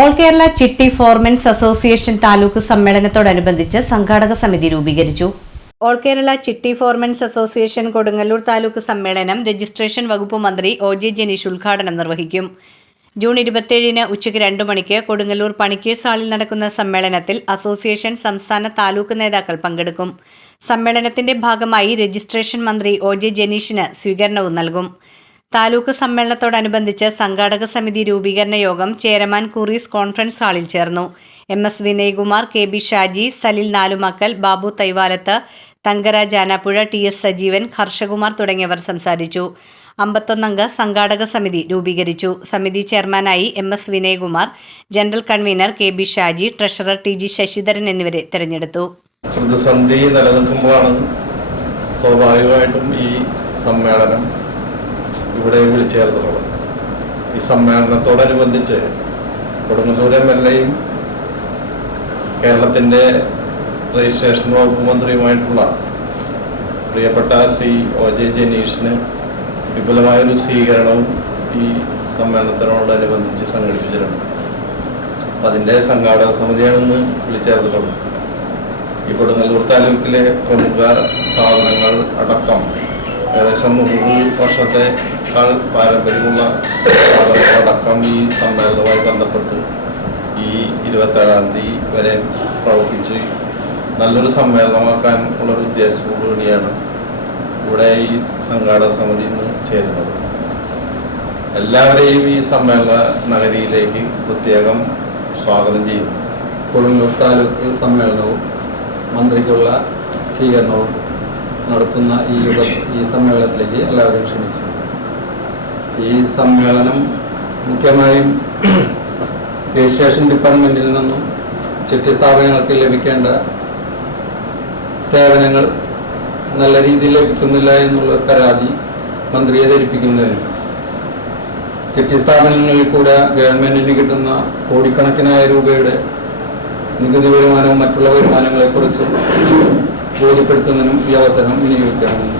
All Kerala ചിട്ടി ഫോർമെൻസ് association taluk സമ്മേളനത്തോടനുബന്ധിച്ച് സംഘാടക സമിതി രൂപീകരിച്ചു. ഓൾ കേരള ചിട്ടി ഫോർമെൻസ് അസോസിയേഷൻ കൊടുങ്ങല്ലൂർ താലൂക്ക് സമ്മേളനം രജിസ്ട്രേഷൻ വകുപ്പ് മന്ത്രി ഒ.ജെ. ജനീഷ് ഉദ്ഘാടനം നിർവഹിക്കും. ജൂൺ 27 ഉച്ചയ്ക്ക് 2 മണിക്ക് കൊടുങ്ങല്ലൂർ പണിക്കേഴ്സ് ഹാളിൽ നടക്കുന്ന സമ്മേളനത്തിൽ അസോസിയേഷൻ സംസ്ഥാന താലൂക്ക് നേതാക്കൾ പങ്കെടുക്കും. സമ്മേളനത്തിന്റെ ഭാഗമായി രജിസ്ട്രേഷൻ മന്ത്രി ഒ.ജെ. ജനീഷിന് സ്വീകരണവും നൽകും. താലൂക്ക് സമ്മേളനത്തോടനുബന്ധിച്ച് സംഘാടക സമിതി രൂപീകരണ യോഗം ചെയർമാൻ കുറീസ് കോൺഫറൻസ് ഹാളിൽ ചേർന്നു. M S. Vinaykumar, K B. Shaji, Salil Nalumakkal, Babu Thaivalath, Thankara Janappuzha, T S. Sajeevan, Harshakumar തുടങ്ങിയവർ സംസാരിച്ചു. 51 അംഗ സംഘാടക സമിതി രൂപീകരിച്ചു. സമിതി ചെയർമാനായി M S. Vinaykumar, general convener K B. Shaji, treasurer T G. Sasidharan എന്നിവരെ തെരഞ്ഞെടുത്തു. പ്രതിസന്ധി നിലനിൽക്കുമ്പോഴാണ് സ്വാഭാവികമായിട്ടും ഈ സമ്മേളനം ഇവിടെ വിളിച്ചേർത്തിട്ടുള്ളത്. ഈ സമ്മേളനത്തോടനുബന്ധിച്ച് കൊടുങ്ങല്ലൂർ എം.എൽ.എയും കേരളത്തിൻ്റെ രജിസ്ട്രേഷൻ വകുപ്പ് മന്ത്രിയുമായിട്ടുള്ള പ്രിയപ്പെട്ട ശ്രീ ഒ.ജെ. ജനീഷിന് വിപുലമായൊരു സ്വീകരണവും ഈ സമ്മേളനത്തിനോടനുബന്ധിച്ച് സംഘടിപ്പിച്ചിട്ടുണ്ട്. അപ്പം അതിൻ്റെ സംഘാടക സമിതിയാണ് ഇന്ന് വിളിച്ചേർത്തിട്ടുള്ളത്. ഈ കൊടുങ്ങല്ലൂർ താലൂക്കിലെ പ്രമുഖ സ്ഥാപനങ്ങൾ അടക്കം ഏകദേശം 100 വർഷത്തെക്കാൾ പാരമ്പര്യമുള്ള സ്ഥാപനങ്ങളടക്കം ഈ സമ്മേളനവുമായി ബന്ധപ്പെട്ട് ഈ 27-ാം തീയതി വരെ പ്രവർത്തിച്ച് നല്ലൊരു സമ്മേളനമാക്കാൻ ഉള്ളൊരു ഉദ്ദേശത്തോടുകൂടിയാണ് ഇവിടെ ഈ സംഘാടക സമിതി ഇന്ന് ചേരുന്നത്. എല്ലാവരെയും ഈ സമ്മേളന നഗരിയിലേക്ക് പ്രത്യേകം സ്വാഗതം ചെയ്യുന്നു. കൊടുങ്ങല്ലൂർ താലൂക്ക് സമ്മേളനവും മന്ത്രിക്കുള്ള സ്വീകരണവും നടത്തുന്ന ഈ സമ്മേളനത്തിലേക്ക് എല്ലാവരും ക്ഷണിച്ചു. ഈ സമ്മേളനം മുഖ്യമായും രജിസ്ട്രേഷൻ ഡിപ്പാർട്ട്മെൻറ്റിൽ നിന്നും ചിട്ടി സ്ഥാപനങ്ങൾക്ക് ലഭിക്കേണ്ട സേവനങ്ങൾ നല്ല രീതിയിൽ ലഭിക്കുന്നില്ല എന്നുള്ള പരാതി മന്ത്രിയെ ധരിപ്പിക്കുന്നതിനും ചിട്ടി സ്ഥാപനങ്ങളിൽ കൂടെ ഗവൺമെൻറ്റിന് കിട്ടുന്ന കോടിക്കണക്കിനായ രൂപയുടെ നികുതി വരുമാനവും മറ്റുള്ള വരുമാനങ്ങളെക്കുറിച്ച് ബോധ്യപ്പെടുത്തുന്നതിനും ഈ അവസരം വിനിയോഗിക്കാമെന്ന്